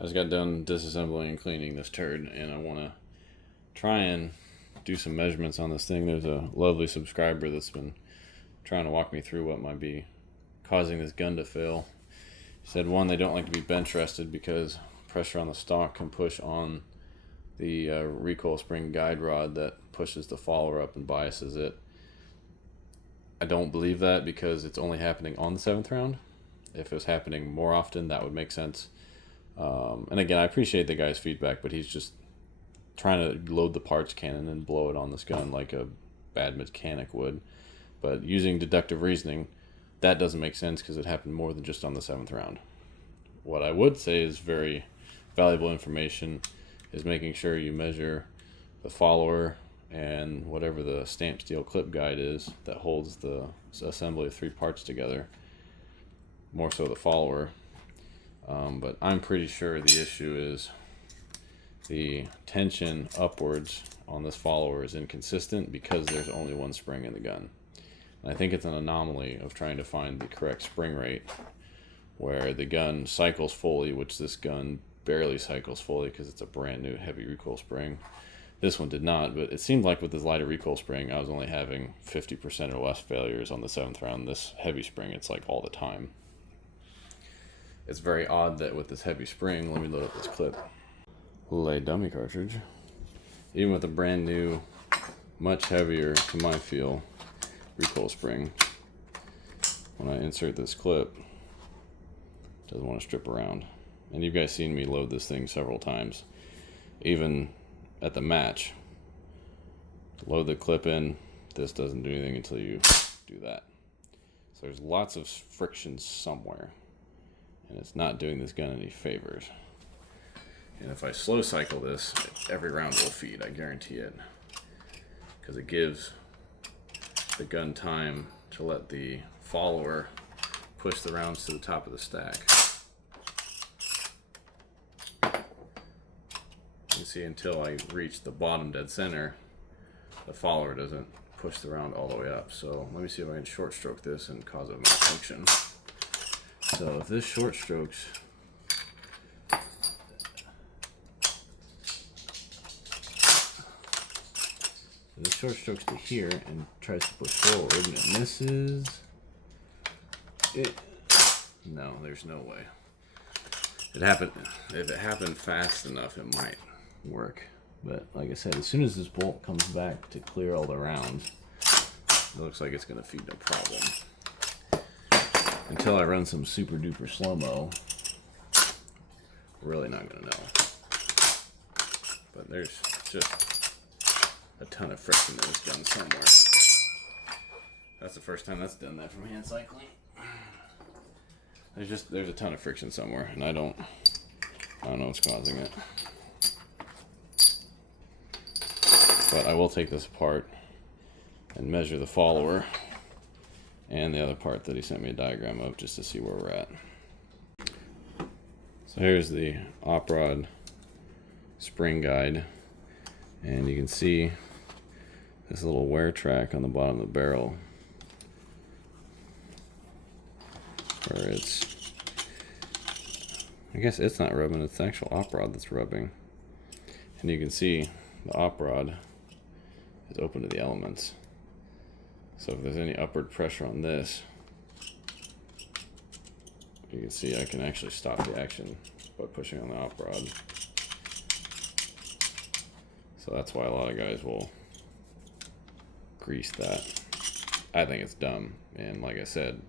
I just got done disassembling and cleaning this turd, and I want to try and do some measurements on this thing. There's a lovely subscriber that's been trying to walk me through what might be causing this gun to fail. He said, one, they don't like to be bench rested because pressure on the stock can push on the recoil spring guide rod that pushes the follower up and biases it. I don't believe that because it's only happening on the 7th round. If it was happening more often, that would make sense. And again, I appreciate the guy's feedback, but he's just trying to load the parts cannon and blow it on this gun like a bad mechanic would. But using deductive reasoning, that doesn't make sense because it happened more than just on the 7th round. What I would say is very valuable information is making sure you measure the follower and whatever the stamped steel clip guide is that holds the assembly of 3 parts together. More so the follower. But I'm pretty sure the issue is the tension upwards on this follower is inconsistent because there's only one spring in the gun. And I think it's an anomaly of trying to find the correct spring rate where the gun cycles fully, which this gun barely cycles fully because it's a brand new heavy recoil spring. This one did not, but it seemed like with this lighter recoil spring, I was only having 50% or less failures on the 7th round. This heavy spring, it's like all the time. It's very odd that with this heavy spring, let me load up this clip. Lay dummy cartridge. Even with a brand new, much heavier, to my feel, recoil spring, when I insert this clip, it doesn't want to strip around. And you guys seen me load this thing several times. Even at the match, load the clip in, this doesn't do anything until you do that. So there's lots of friction somewhere. And it's not doing this gun any favors. And if I slow cycle this, every round will feed, I guarantee it. Because it gives the gun time to let the follower push the rounds to the top of the stack. You see, until I reach the bottom dead center, the follower doesn't push the round all the way up. So let me see if I can short stroke this and cause a malfunction. So if this short strokes, to here and tries to push forward and it misses, no, there's no way. If it happened fast enough, it might work. But like I said, as soon as this bolt comes back to clear all the rounds, it looks like it's going to feed no problem. Until I run some super duper slow-mo, we're really not going to know. But there's just a ton of friction in this gun somewhere. That's the first time that's done that from hand cycling. There's a ton of friction somewhere, and I don't know what's causing it. But I will take this apart and measure the follower and the other part that he sent me a diagram of just to see where we're at. So here's the op rod spring guide, and you can see this little wear track on the bottom of the barrel where I guess it's not rubbing, it's the actual op rod that's rubbing. And you can see the op rod is open to the elements. So if there's any upward pressure on this, you can see I can actually stop the action by pushing on the op rod. So that's why a lot of guys will grease that. I think it's dumb, and like I said,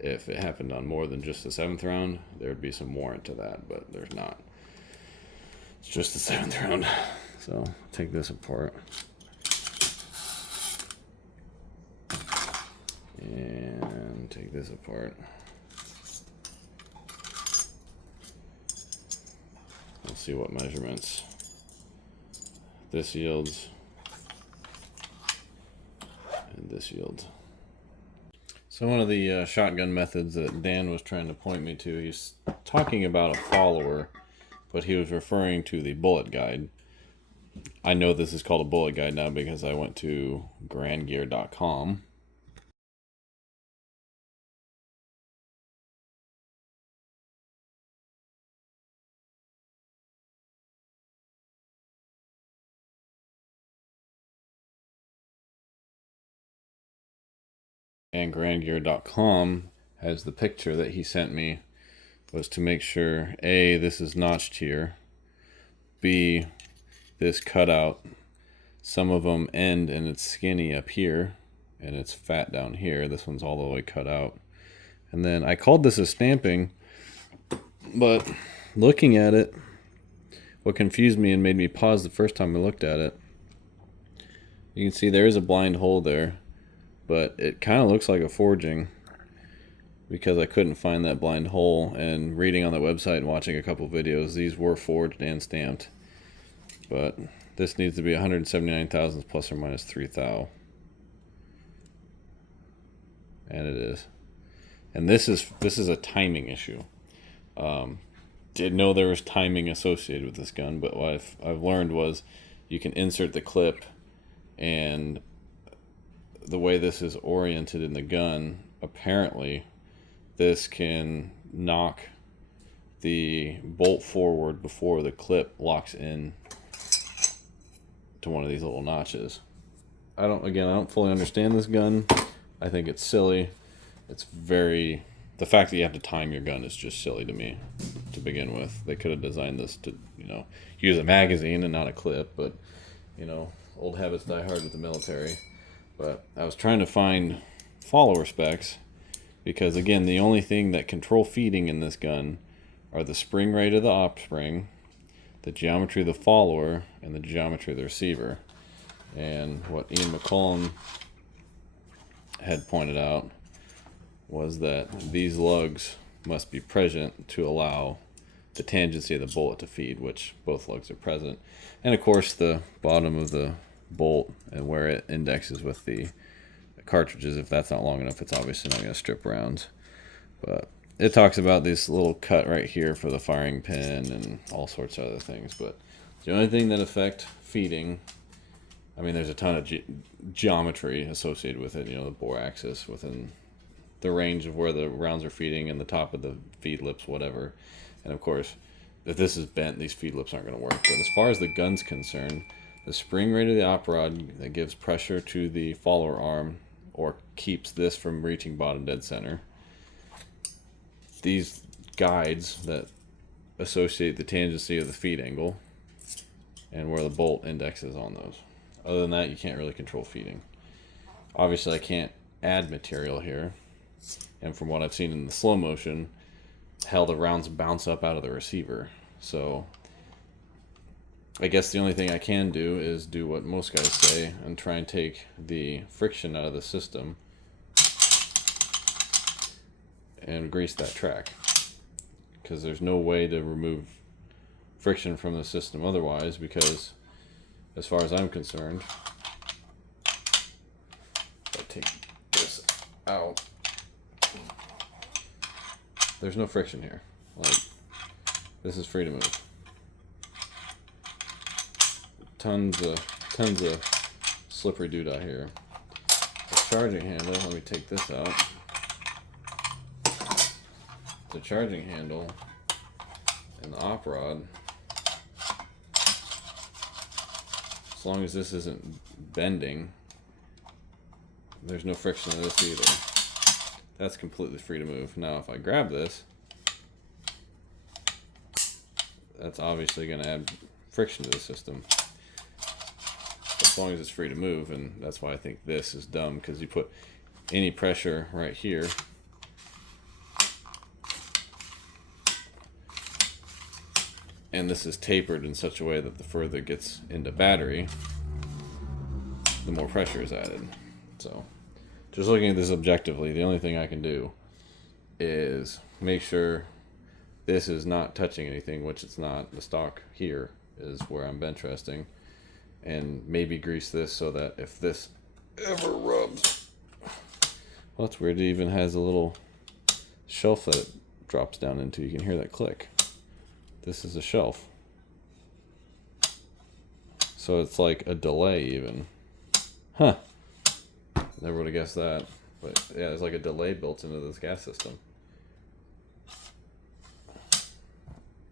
if it happened on more than just the 7th round, there would be some warrant to that, but there's not. It's just the 7th round. So take this apart. And take this apart. We'll see what measurements this yields and this yields. So one of the shotgun methods that Dan was trying to point me to, he's talking about a follower, but he was referring to the bullet guide. I know this is called a bullet guide now because I went to grandgear.com And grandgear.com has the picture that he sent me, was to make sure A, this is notched here, B, this cutout, some of them end and it's skinny up here and it's fat down here. This one's all the way cut out. And then I called this a stamping, but looking at it, what confused me and made me pause the first time I looked at it, you can see there is a blind hole there, but it kind of looks like a forging because I couldn't find that blind hole. And reading on the website and watching a couple videos, these were forged and stamped. But this needs to be 179 thousandths plus or minus 3 thou. And it is. And this is a timing issue. Didn't know there was timing associated with this gun, but what I've learned was you can insert the clip, and the way this is oriented in the gun, apparently this can knock the bolt forward before the clip locks in to one of these little notches. I don't fully understand this gun. I think it's silly. The fact that you have to time your gun is just silly to me to begin with. They could have designed this to, use a magazine and not a clip, but, old habits die hard with the military. But I was trying to find follower specs because, again, the only thing that control feeding in this gun are the spring rate of the op spring, the geometry of the follower, and the geometry of the receiver. And what Ian McCollum had pointed out was that these lugs must be present to allow the tangency of the bullet to feed, which both lugs are present. And of course the bottom of the bolt and where it indexes with the cartridges, if that's not long enough, it's obviously not going to strip rounds. But it talks about this little cut right here for the firing pin and all sorts of other things. But the only thing that affect feeding, there's a ton of geometry associated with it, the bore axis within the range of where the rounds are feeding and the top of the feed lips, whatever. And of course, if this is bent, these feed lips aren't going to work. But as far as the gun's concerned, the spring rate of the op rod that gives pressure to the follower arm or keeps this from reaching bottom dead center, these guides that associate the tangency of the feed angle and where the bolt indexes on those. Other than that, you can't really control feeding. Obviously, I can't add material here. And from what I've seen in the slow motion, hell, the rounds bounce up out of the receiver. So I guess the only thing I can do is do what most guys say and try and take the friction out of the system and grease that track. Because there's no way to remove friction from the system otherwise, because as far as I'm concerned, if I take this out, there's no friction here. This is free to move. Tons of slippery doodah here. The charging handle, let me take this out. The charging handle and the op rod, as long as this isn't bending, there's no friction in this either. That's completely free to move. Now if I grab this, that's obviously going to add friction to the system. As long as it's free to move, and that's why I think this is dumb, because you put any pressure right here, and this is tapered in such a way that the further it gets into battery, the more pressure is added. So just looking at this objectively, the only thing I can do is make sure this is not touching anything, which it's not. The stock here is where I'm bench resting, and maybe grease this so that if this ever rubs, well, that's weird, it even has a little shelf that it drops down into. You can hear that click. This is a shelf, so it's like a delay even. Huh, never would have guessed that. But yeah, there's like a delay built into this gas system.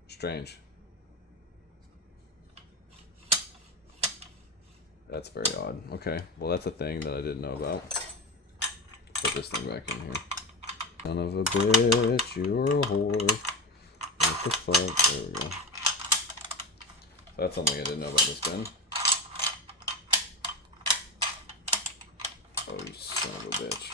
Strange. That's very odd. Okay, well, that's a thing that I didn't know about. put this thing back in here. Son of a bitch, you're a whore. What the fuck? There we go. That's something I didn't know about this gun. Oh, you son of a bitch.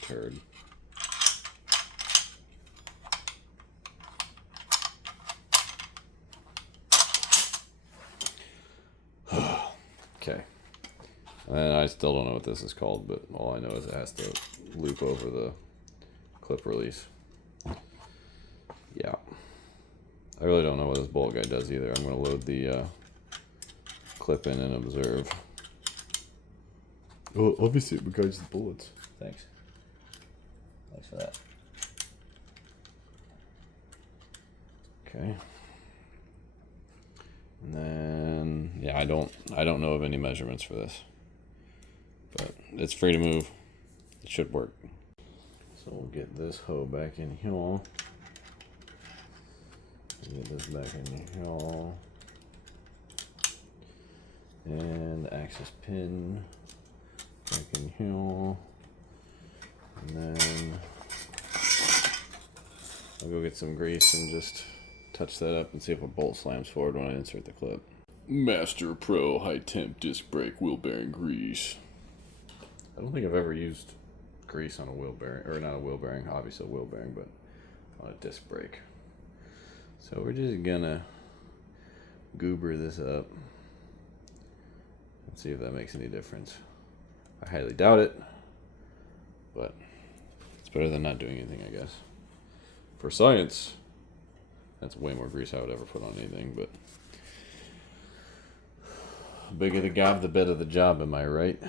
Turd. Okay. And I still don't know what this is called, but all I know is it has to loop over the clip release. Yeah. I really don't know what this bolt guy does either. I'm going to load the clip in and observe. Well, obviously it guides the bullets. Thanks. Thanks for that. Okay. And then, yeah, I don't know of any measurements for this, but it's free to move. It should work. So we'll get this hoe back in here. Get this back in here. And the access pin back in here. And then I'll go get some grease and just touch that up and see if a bolt slams forward when I insert the clip. Master Pro High Temp Disc Brake Wheel Bearing Grease. I don't think I've ever used grease on a wheel bearing, or not a wheel bearing, obviously a wheel bearing, but on a disc brake. So we're just gonna goober this up and see if that makes any difference. I highly doubt it, but it's better than not doing anything, I guess. For science, that's way more grease I would ever put on anything, but the bigger the gob, the better the job, am I right?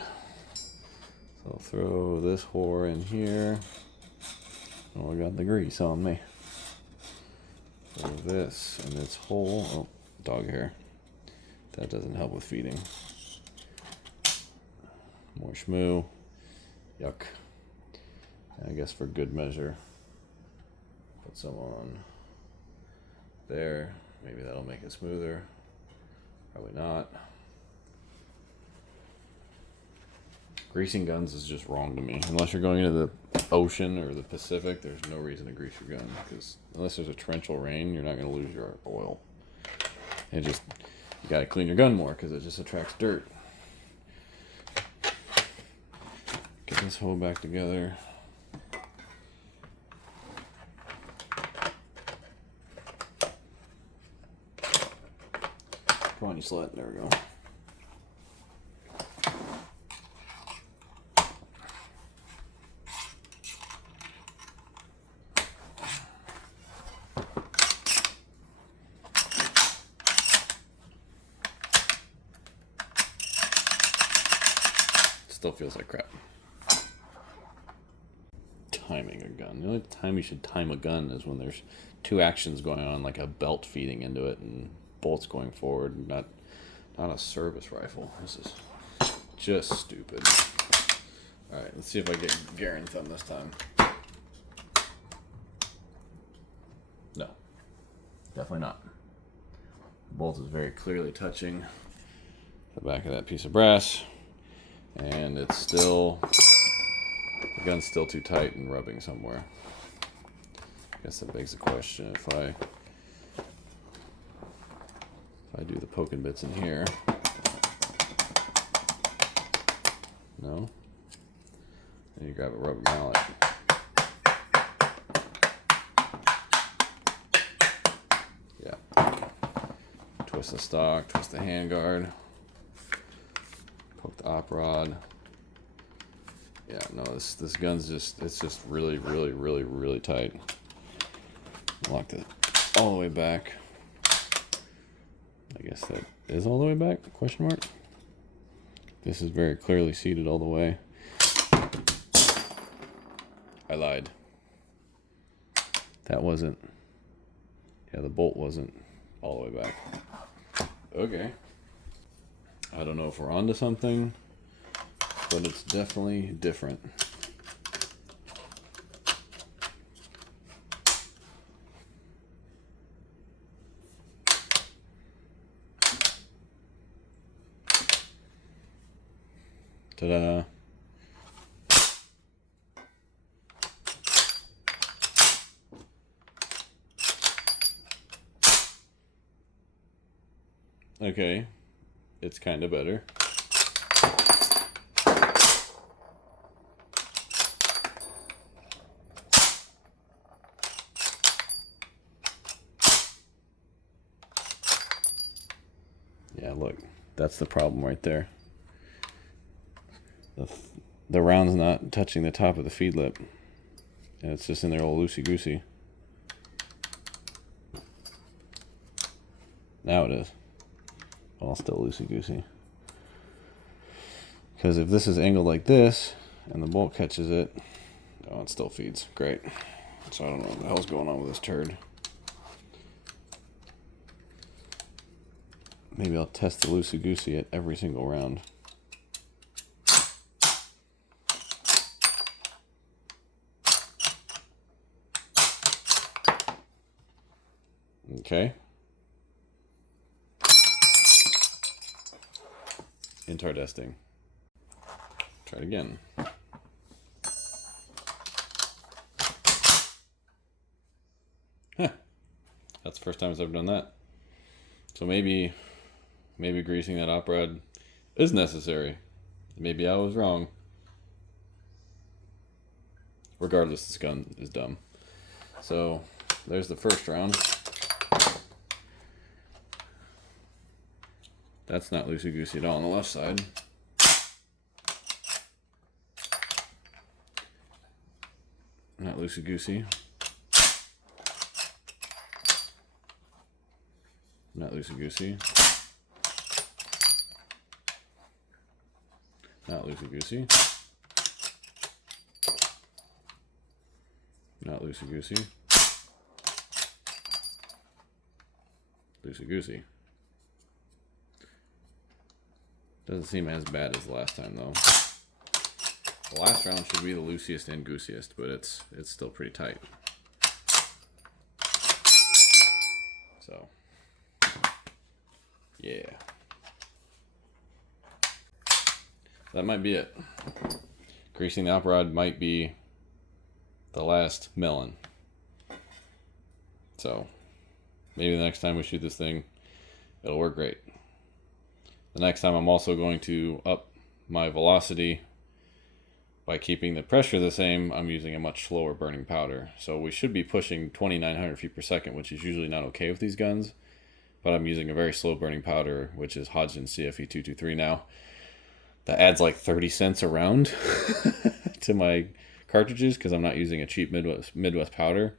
So I'll throw this whore in here. Oh, I got the grease on me. Throw this in its hole. Oh, dog hair. That doesn't help with feeding. More shmoo. Yuck. And I guess for good measure, put some on there. Maybe that'll make it smoother. Probably not. Greasing guns is just wrong to me. Unless you're going into the ocean or the Pacific, there's no reason to grease your gun. Because unless there's a torrential rain, you're not going to lose your oil. You got to clean your gun more because it just attracts dirt. Get this hole back together. Come on, you slut. There we go. Still feels like crap. Timing a gun. The only time you should time a gun is when there's two actions going on, like a belt feeding into it and bolts going forward, not a service rifle. This is just stupid. Alright, let's see if I get Garand thumb this time. No. Definitely not. The bolt is very clearly touching the back of that piece of brass. And it's still, the gun's still too tight and rubbing somewhere. I guess that begs the question, if I do the poking bits in here. No? Then you grab a rubber mallet. Yeah. Twist the stock, twist the handguard. Poke the op rod. Yeah, no, this gun's it's just really, really, really, really tight. Locked it all the way back. I guess that is all the way back? Question mark? This is very clearly seated all the way. I lied. That wasn't. Yeah, the bolt wasn't all the way back. Okay. I don't know if we're onto something, but it's definitely different. Ta-da. Okay, it's kind of better. Yeah, look, that's the problem right there. The round's not touching the top of the feed lip, and it's just in there all loosey-goosey. Now it is. Well, still loosey-goosey. Because if this is angled like this, and the bolt catches it, oh, it still feeds. Great. So I don't know what the hell's going on with this turd. Maybe I'll test the loosey-goosey at every single round. Okay. Interesting. Try it again. Huh. That's the first time I've ever done that. So maybe greasing that op rod is necessary. Maybe I was wrong. Regardless, this gun is dumb. So there's the first round. That's not loosey-goosey at all on the left side. Not loosey-goosey. Not loosey-goosey. Not loosey-goosey. Not loosey-goosey. Loosey-goosey. Doesn't seem as bad as the last time though. The last round should be the loosiest and goosiest, but it's still pretty tight. So, yeah. That might be it. Greasing the op rod might be the last melon. So, maybe the next time we shoot this thing, it'll work great. The next time I'm also going to up my velocity by keeping the pressure the same. I'm using a much slower burning powder. So we should be pushing 2,900 feet per second, which is usually not okay with these guns. But I'm using a very slow burning powder, which is Hodgdon CFE 223 now. That adds like 30 cents a round to my cartridges because I'm not using a cheap Midwest powder.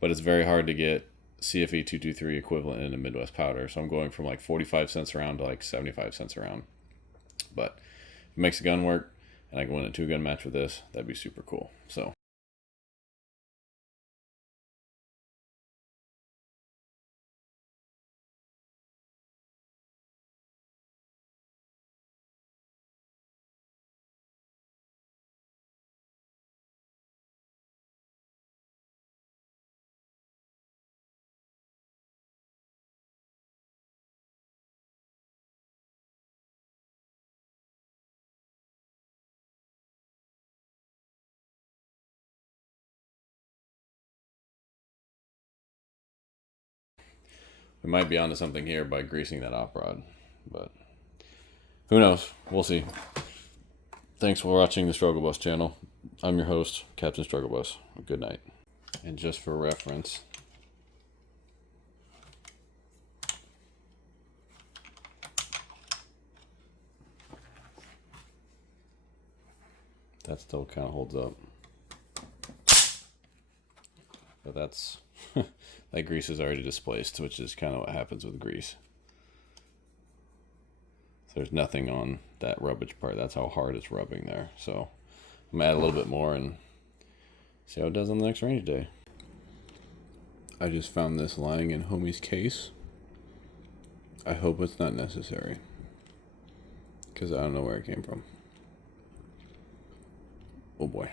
But it's very hard to get CFE 223 equivalent in a Midwest powder. So I'm going from like 45 cents a round to like 75 cents a round. But if it makes the gun work and I can win a 2-gun match with this, that'd be super cool. So we might be onto something here by greasing that op rod, but who knows? We'll see. Thanks for watching the Struggle Bus channel. I'm your host, Captain Struggle Bus. Good night. And just for reference, that still kind of holds up. But that's that grease is already displaced, which is kind of what happens with grease. So there's nothing on that rubbage part. That's how hard it's rubbing there. So I'm gonna add a little bit more and see how it does on the next range day. I just found this lying in homie's case. I hope it's not necessary. Because I don't know where it came from. Oh boy.